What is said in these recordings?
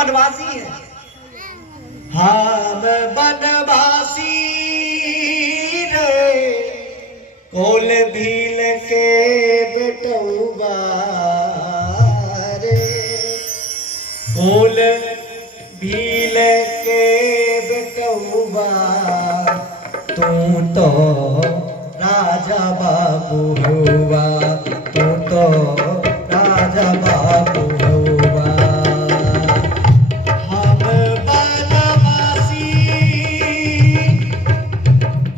बनवासी हैं। हम बनवासी रे कोल भील के बेटौबा रे, कोल भील के बेटौबा तू तो राजा बाबू हुआ, तू तो राजा बाबू हुआ। हम बनवासी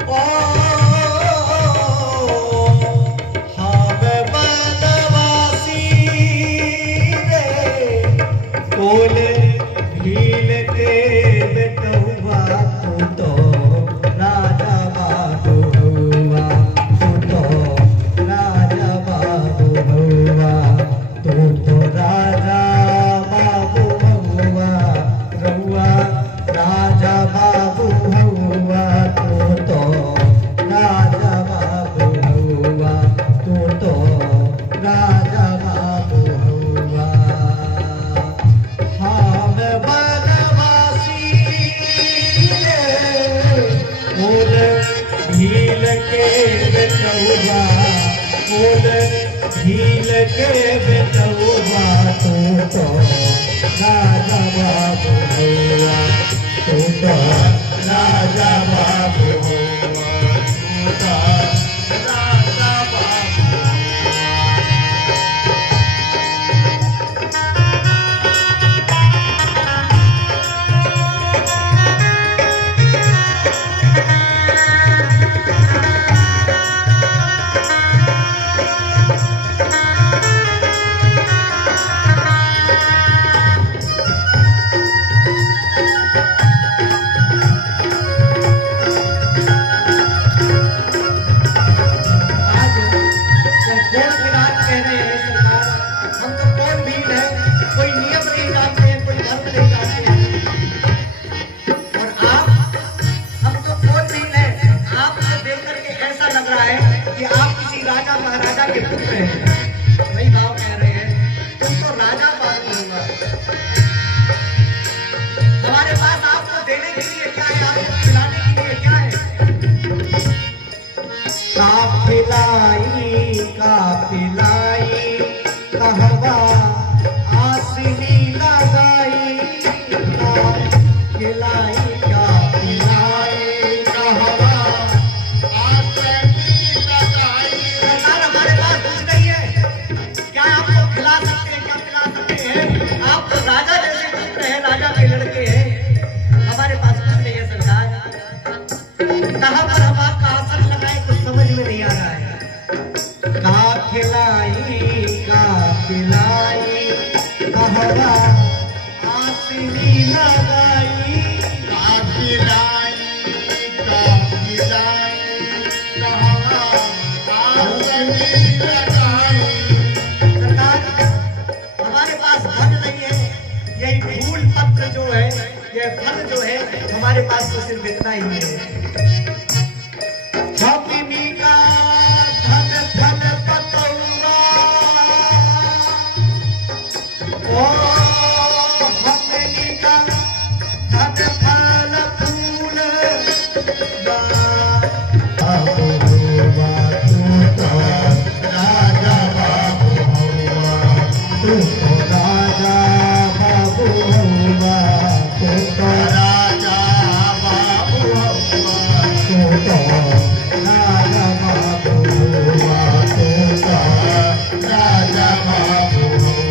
ओ हम बनवासी रे कोल भील के बेटौबा तू तो राजा बाबू हुआ, तू तो राजा बाबू हुआ, तू तो राजा बाबू हुआ, रहुआ राजा बाबू हुआ, तू तो राजा बाबू हुआ, तू तो राजा बाबू हुआ। हम बनवासी रे कोल भील के बेटौबा, कोल भील के बेटौबा तू तो राजा बाबू हुआ, तू तो राजा बाबू हुआ, तू तो राजा बाबू हुआ। राजा महाराजा के पुत्र हैं, वही भाव कह रहे हैं तुम तो राजा बाबू होगा। हमारे पास आपको देने के लिए क्या है, आपको खिलाने के लिए क्या है? काफिलाई काफिलाई कहवा आसनी लगाई, काफिलाई लड़के हैं, हमारे पास कुछ नहीं है सरकार। कहां पर हम आपका आसन लगाए कुछ समझ में नहीं आ रहा है। काफिलाई काफिलाई कहवा आसनी लगाई, काफिलाई काफिलाई कहवा आसनी लगाई। सरकार हमारे पास धन नहीं है, यही फूल पत्र जो है, ये फल जो है हमारे पास तो सिर्फ इतना ही है। छपिनी का धन धन पतौआ, ओ हमनी का धन फल फूल बाबू हुआ, तू तो राजा बाबू हुआ, तू तो राजा बाबू हुआ, तू तो राजा बाबू हुआ, तू तो राजा बाबू हुआ, तू तो राजा बाबू हुआ।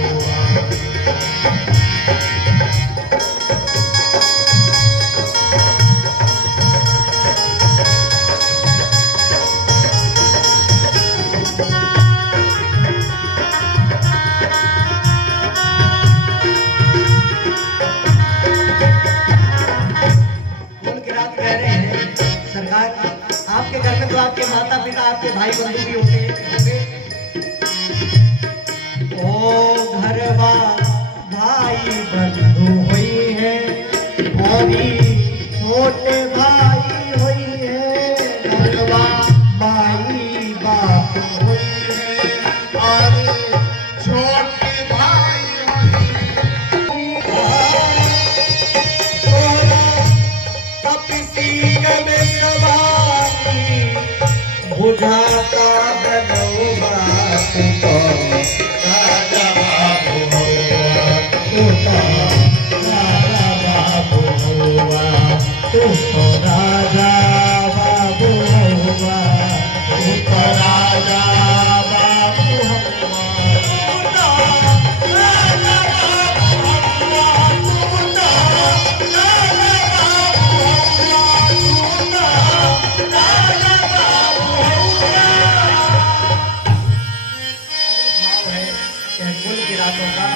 यह कुल किरातों का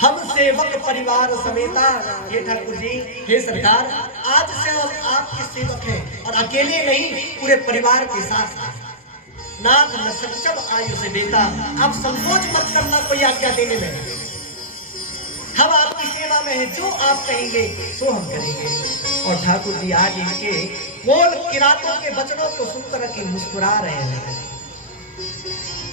हम सेवक परिवार समेता, हे ठाकुर जी, हे सरकार, आज से हम आपके सेवक हैं और अकेले नहीं, पूरे परिवार के साथ। नाथ न सक्षम आयु से बेटा, आप संकोच मत करना कोई आज्ञा देने में। हम आपकी सेवा में हैं, जो आप कहेंगे सो हम करेंगे। और ठाकुर जी आज इनके बोल किरातों के वचनों को सुनकर के मुस्कुरा रहे हैं,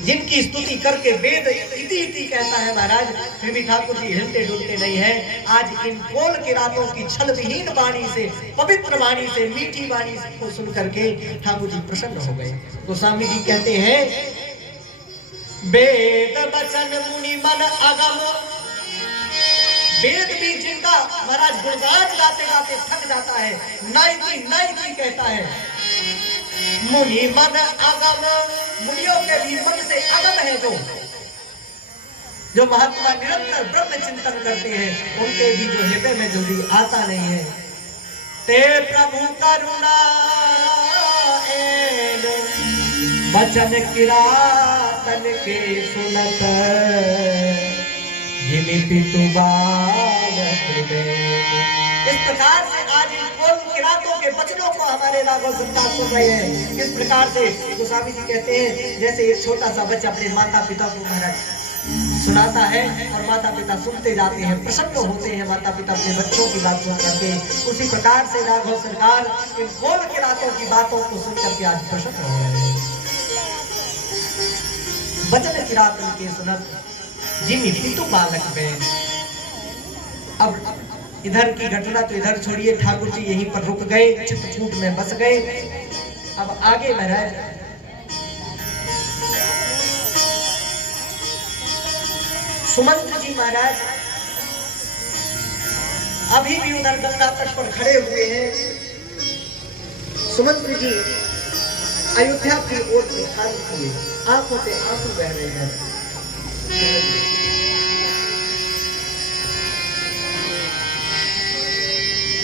जिनकी स्तुति करके वेद इति इति कहता है महाराज, फिर भी ठाकुर जी हिलते डुलते नहीं है। आज इन बोल किरातों की छल विहीन वाणी से, पवित्र वाणी से, मीठी वाणी को सुन करके ठाकुर जी प्रसन्न हो गए। गोस्वामी जी कहते हैं, वेद वचन मुनि मन अगम, वेद भी जिनका महाराज गुणगान गाते गाते थक जाता है, नाइकी नाइकी कहता है। मुनि मन अगम, मुनियों के भी मन से अगम है, जो महात्मा निरंतर ब्रह्म चिंतन करते हैं, उनके भी जो हृदय में जल्दी आता नहीं है। ते प्रभु करुणा वचन किरातन के सुनत, जिमि पितु बालक में। इस प्रकार से आज इन किरातों के वचनों को हमारे राघव संतान सुन रहे हैं। इस प्रकार से गोस्वामी जी कहते हैं, जैसे एक छोटा सा बच्चा अपने माता पिता को महाराज सुनाता है और माता पिता सुनते जाते हैं, प्रसन्न होते हैं माता पिता अपने बच्चों की बात सुन करके, उसी प्रकार से राघव सरकार इन बोल किरातों की बातों को सुन करके आज प्रसन्न हो रहे हैं। वचन किरातन के सुनत, जिमि पितु बालक में। अब इधर की घटना तो इधर छोड़िए, ठाकुर जी यहीं पर रुक गए, चित्रकूट में बस गए। अब आगे महाराज सुमंत्र जी महाराज अभी भी उधर गंगा तट पर खड़े हुए हैं। सुमंत्र जी अयोध्या की ओर ध्यान किए, आंखों से आंसू बह रहे हैं।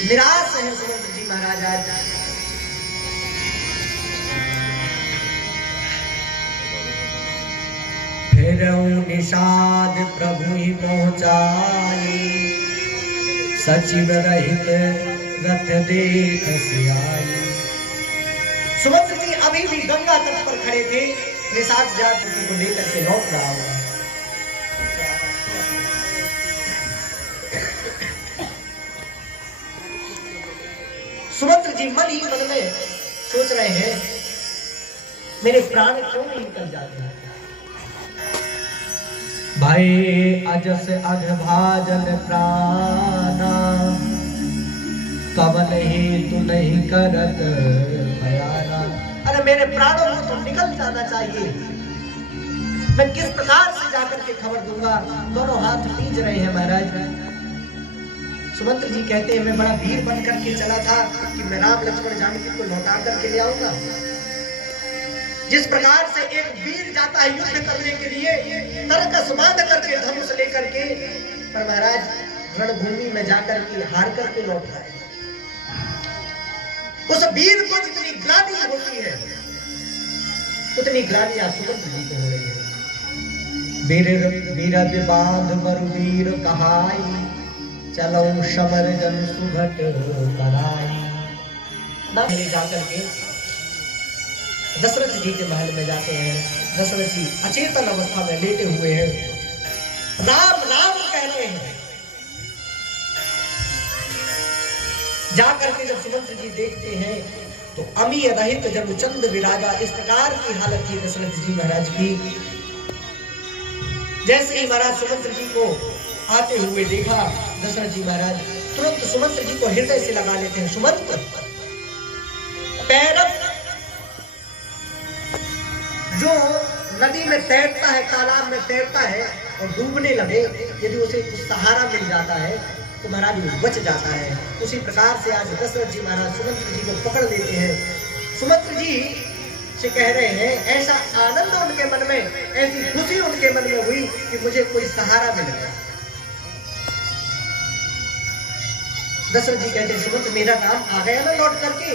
निराश है सुमंत्र जी महाराज आज। फिर निषाद प्रभु ही पहुंचाई, सचिव रहित रथ देख आई। सुमंत्र जी अभी भी गंगा तट पर खड़े थे, निषाद जाति को लेकर के लौट रहा हुआ। सुमंत्र जी मन ही मन में सोच रहे हैं, मेरे प्राण क्यों नहीं निकल जाते। भाई अजस अधभाजन प्राणा, कवन ही तू नहीं करत भयाना। अरे मेरे प्राणों को तो निकल जाना चाहिए, मैं किस प्रकार से जाकर के खबर दूंगा। दोनों हाथ पींच रहे हैं महाराज। सुमंत्र जी कहते हैं, मैं बड़ा वीर बन करके चला था कि मैं राम लक्ष्मण जानकी को लौटा करके ले आऊंगा। जिस प्रकार से एक वीर जाता है युद्ध करने के लिए, तरकस बांध करके धनुष लेकर के, पर महाराज रणभूमि में जाकर के हार करके लौट आए। उस वीर को जितनी ग्लानि होती है, उतनी ग्लानियां सुमंत्र जी को हो रही है। वीर बांध वीर कहाई, चलो शबर जन सुघट कराई। जाकर के दशरथ जी के महल में जाते हैं। दशरथ जी अचेतन अवस्था में लेटे हुए हैं, राम राम कह रहे हैं। जाकर के जब सुमंत्र जी देखते हैं तो अमी रहित जमुचंद विराजा, इस प्रकार की हालत थी दशरथ जी महाराज की। जैसे ही महाराज सुमंत्र जी को आते हुए देखा, दशरथ जी महाराज तुरंत सुमंत्र जी को हृदय से लगा लेते हैं। सुमंत्र पैरव जो नदी में तैरता है, तालाब में तैरता है और डूबने लगे, यदि उसे कुछ सहारा मिल जाता है तो महाराज वो बच जाता है। उसी प्रकार से आज दशरथ जी महाराज सुमंत्र जी को पकड़ लेते हैं। सुमंत्र जी से कह रहे हैं, ऐसा आनंद उनके मन में, ऐसी खुशी उनके मन में हुई कि मुझे कोई सहारा मिल गया। दशरथ जी कहते हैं, सुमंत्र मेरा नाम आ गया ना लौट करके।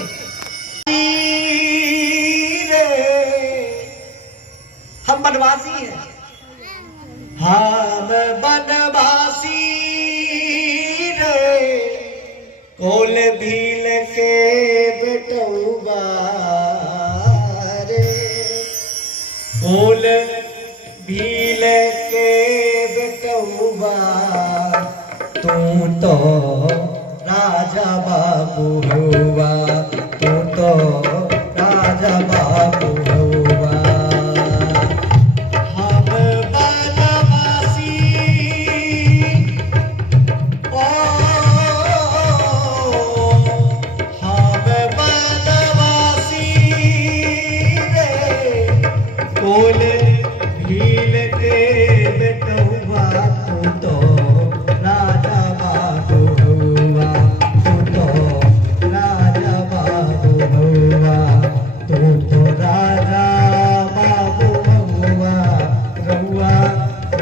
हम बनवासी हैं, हम बनवासी रे कोल भील के बेटौबा रे, कोल भील के बेटौबा तू तो राजा बाबू हुआ, तू तो राजा बाबू हुआ। हम बनवासी ओ हम बनवासी रे कोल भील के बेटौबा तू तो राजा बाबू हुआ, तू तो राजा बाबू हुआ, तू तो राजा बाबू हुआ, रहुआ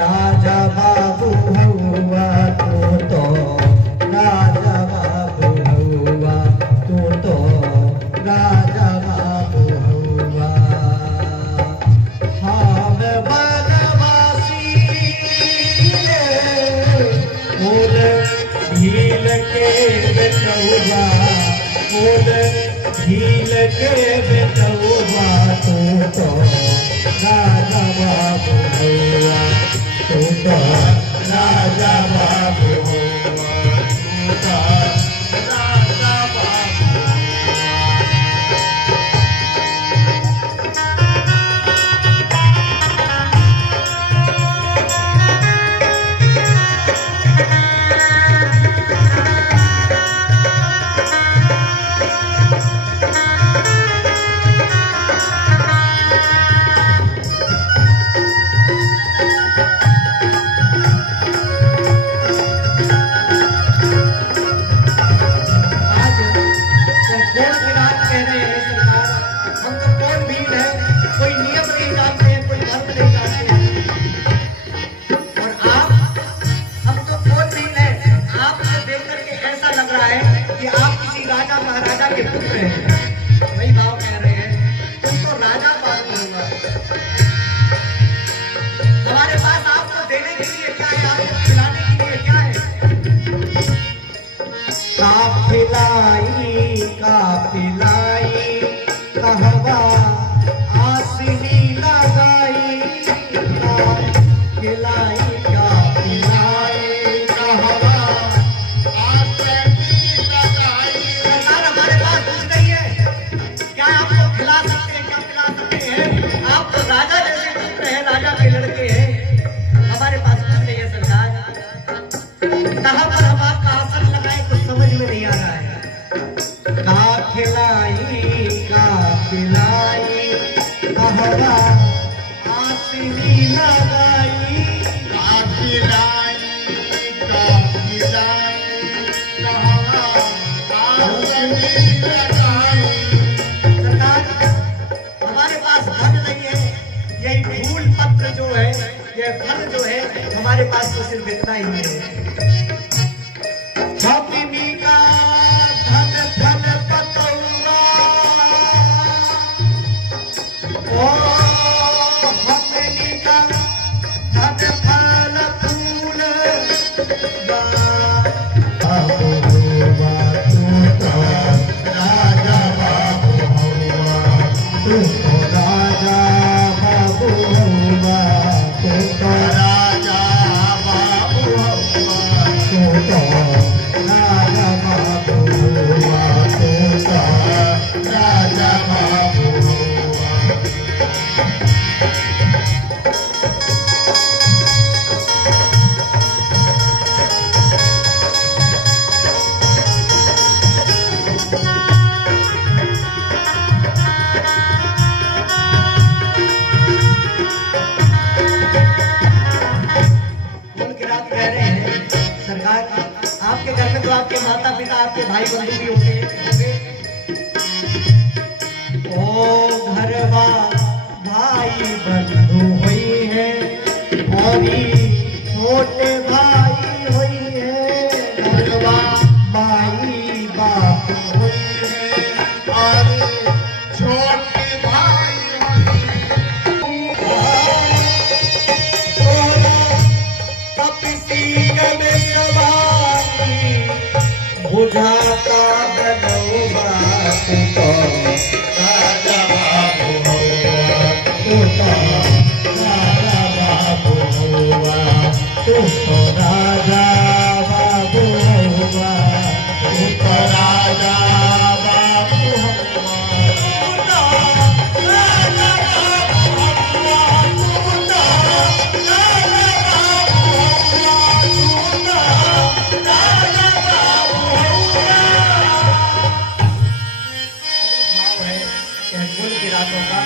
राजा बाबू हुआ, तू तो राजा बाबू हुआ, तू तो राजा बाबू हुआ। हम बनवासी रे कोल भील के बेटौबा, कोल भील के बेटौबा तू तो राजा बाबू हुआ, तू तो राजा बाबू हुआ, तू तो राजा बाबू। कि आप किसी राजा महाराजा के पुत्र हैं, वही भाव कह रहे हैं, तुम तो राजा बाबू होगा। हमारे पास आपको देने के लिए क्या है, आपको खिलाने के लिए क्या है? काफिलाई कहवा आसनी लगाई, काफिलाई कहवा आसनी लगाई। सरकार हमारे पास कुछ नहीं है, क्या आपको खिला सकते हैं, क्या पिला सकते हैं? आप तो राजा जैसे पुत्र हैं, राजा के लड़के हैं, हमारे पास कुछ नहीं है सरकार। कहाँ पर हम आपका आसन लगाए कुछ समझ में नहीं आ रहा है। काफिलाई कहवा आसनी लगाई, काफिलाई कहवा आसनी लगाई। सरकार हमारे पास धन नहीं है, ये फूल पत्र जो है, ये फल जो है, हमारे पास तो सिर्फ इतना ही है। छापिनी का धन धन पतौरा, ओ छापिनी का धन फल फूल बाबू हुआ, तू तो राजा बाबू हुआ, तू तो राजा बाबू हुआ, तू तो राजा बाबू हुआ, तू तो राजा बाबू हुआ, तू तो राजा बाबू हुआ। सरकार आपके घर में तो आपके माता पिता, आपके भाई बंधु भी होते हैं, ओ घरवा भाई बंधु हुई है, और छोटे भाई हुई है, घरवा भाई बाप हुई है, और छोटे भाई हुई है। बुझाता बनौबा तू तो राजा बाबू हौवा, तू तो राजा बाबू हौवा, तू तो राजा बाबू हौवा, तू तो राजा बाबू हौवा, तू तो राजा बाबू हौवा, तू तो राजा बाबू हौवा, तू तो राजा बाबू हौवा। भाव है यह कुल की रातों का।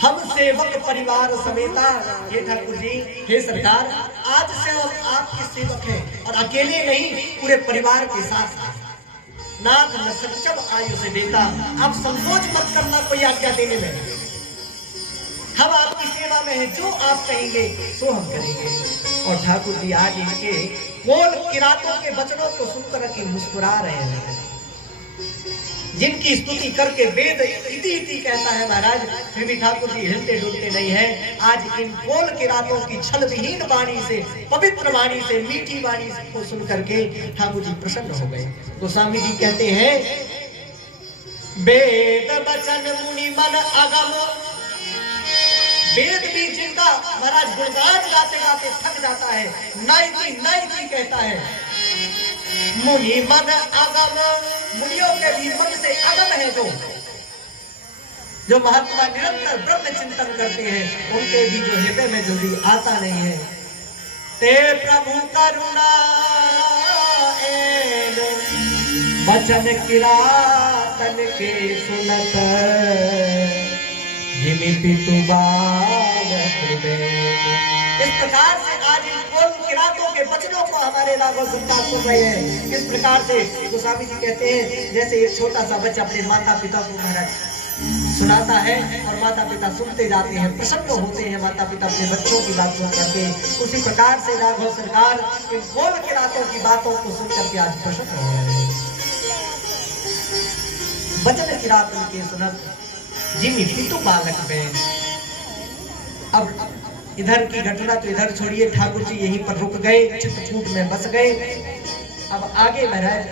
हम सेवक परिवार समेता, हे ठाकुर जी, हे सरकार, आज से हम आपके सेवक हैं और अकेले नहीं पूरे परिवार के साथ। नाथ न सक्षम आयु से बेटा, आप संकोच मत करना कोई आज्ञा देने में। हम आपकी सेवा में हैं, जो आप कहेंगे सो हम करेंगे। और ठाकुर जी आज इनके बोल किरातों के वचनों को सुनकर के मुस्कुरा रहे हैं, जिनकी स्तुति करके वेद इति इति कहता है महाराज, फिर भी ठाकुर जी हिलते डुलते नहीं है। आज इन बोल के रातों की छल विहीन वाणी से, पवित्र वाणी से, मीठी वाणी को सुन करके ठाकुर जी प्रसन्न हो गए। गोस्वामी जी कहते हैं, वेद वचन मुनि मन अगम, वेद भी जिनका महाराज गुणगान गाते गाते थक जाता है, नाइती नाइती कहता है। मुनि मन अगम, मुनियों के भी मन से अगम है जो महात्मा निरंतर ब्रह्म चिंतन करते हैं, उनके भी जो हृदय में जल्दी आता नहीं है। ते प्रभु करुणा एन वचन किरातन के सुनत, जिमि पितु बालक में। इस प्रकार से आज इन बोल किरातों के वचनों को हमारे राघव सरकार सुन रहे हैं। इस प्रकार से गोस्वामी जी कहते हैं, जैसे एक छोटा सा बच्चा अपने माता पिता को महाराज सुनाता है और माता पिता सुनते जाते हैं, प्रसन्न होते हैं माता पिता अपने बच्चों की बात सुन करके, उसी प्रकार से राघव सरकार इन बोल किरातों की बातों को सुन करके आज प्रसन्न हो रहे हैं। वचन किरात के सुनत, जिमि पितु बालक में। अब इधर की घटना तो इधर छोड़िए, ठाकुर जी यहीं पर रुक गए, चित्रकूट में बस गए। अब आगे महाराज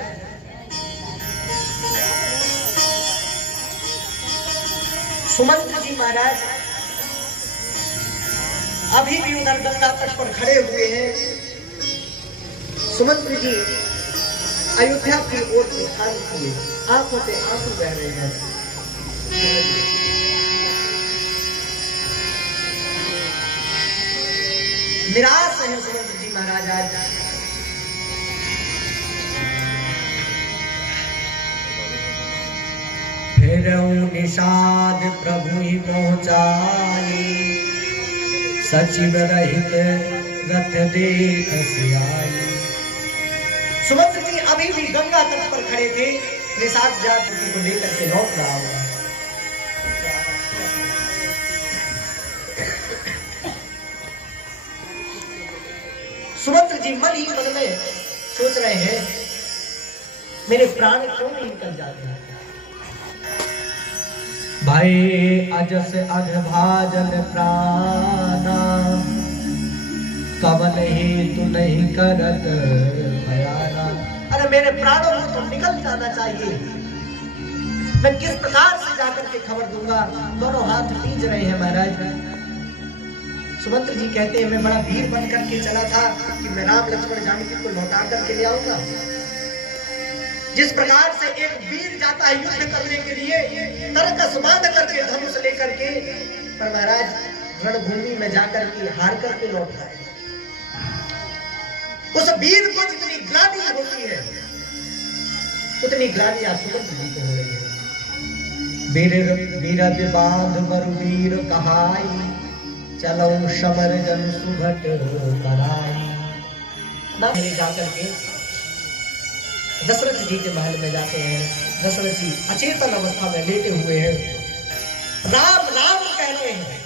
सुमंत्र जी महाराज अभी भी उधर गंगा तट पर खड़े हुए हैं। सुमंत्र जी अयोध्या की ओर प्रस्थान किए, आंखों से आंसू बह रहे हैं। निराश है सुमंत्र जी महाराज आज। फिर निषाद प्रभु ही पहुंचाई, सचिव रहित रथ देख आई। सुमंत्र जी अभी भी गंगा तट पर खड़े थे, निषाद जाति को लेकर के लौट रहा हुआ। सुमंत्र जी मन ही मन में सोच रहे हैं, मेरे प्राण क्यों नहीं निकल जाते हैं। भाई अजस अघभाजन प्राणा, कवन ही तू नहीं करत भयाना। अरे मेरे प्राणों को तो निकल जाना चाहिए, मैं किस प्रकार से जाकर के खबर दूंगा। दोनों हाथ टीज रहे हैं महाराज। सुमंत्र जी कहते हैं, मैं बड़ा वीर बन करके चला था कि मैं राम लक्ष्मण जानकी को लौटा करके ले आऊंगा। जिस प्रकार से एक वीर जाता है युद्ध करने के लिए, तरकस बांध करके धनुष लेकर के, पर महाराज रणभूमि में जाकर के हार करके लौटता है। उस वीर को जितनी ग्लानि होती है, उतनी ग्लानि आज सुमंत्र जी को हो रही है। वीर बांध मरु वीर कहाई, चलो समर जन सुभट कराई। जाकर के दशरथ जी के महल में जाते हैं। दशरथ जी अचेतन अवस्था में लेटे हुए हैं, राम राम कह रहे हैं।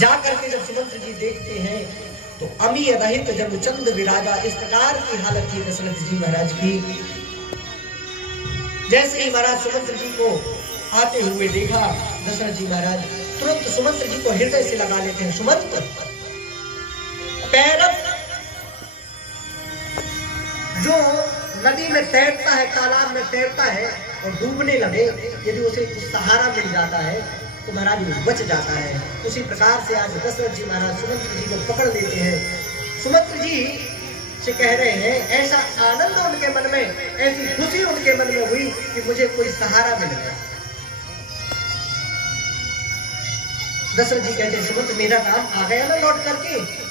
जाकर के जब सुमंत्र जी देखते हैं तो अमी रहित जब चंद विराजा, इस प्रकार की हालत थी दशरथ जी महाराज की। जैसे ही महाराज सुमंत्र जी को आते हुए देखा, दशरथ जी महाराज तुरंत सुमंत्र जी को हृदय से लगा लेते हैं। सुमंत्र पैरव जो नदी में तैरता है, तालाब में तैरता है और डूबने लगे, यदि उसे कुछ सहारा मिल जाता है तो महाराज बच जाता है। उसी प्रकार से आज दशरथ जी महाराज सुमंत्र जी को पकड़ लेते हैं। सुमंत्र जी से कह रहे हैं, ऐसा आनंद उनके मन में, ऐसी खुशी उनके मन में हुई कि मुझे कोई सहारा मिल गया। दशरथ जी कहते हैं, सुमंत्र मेरा काम आ गया ना लौट करके।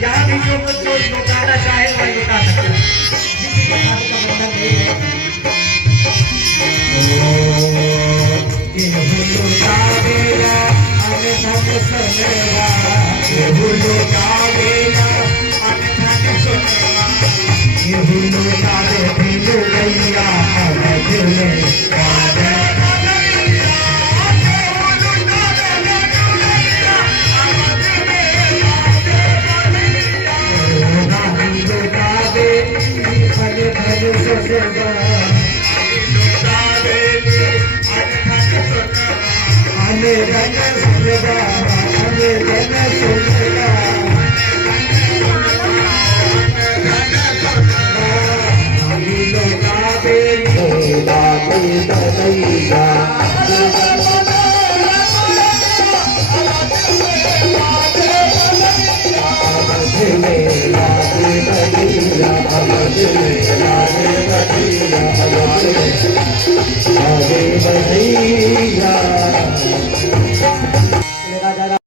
यहाँ भी जो कुछ लुटाना चाहे वह लुटा सकता है। आगे बढ़ैया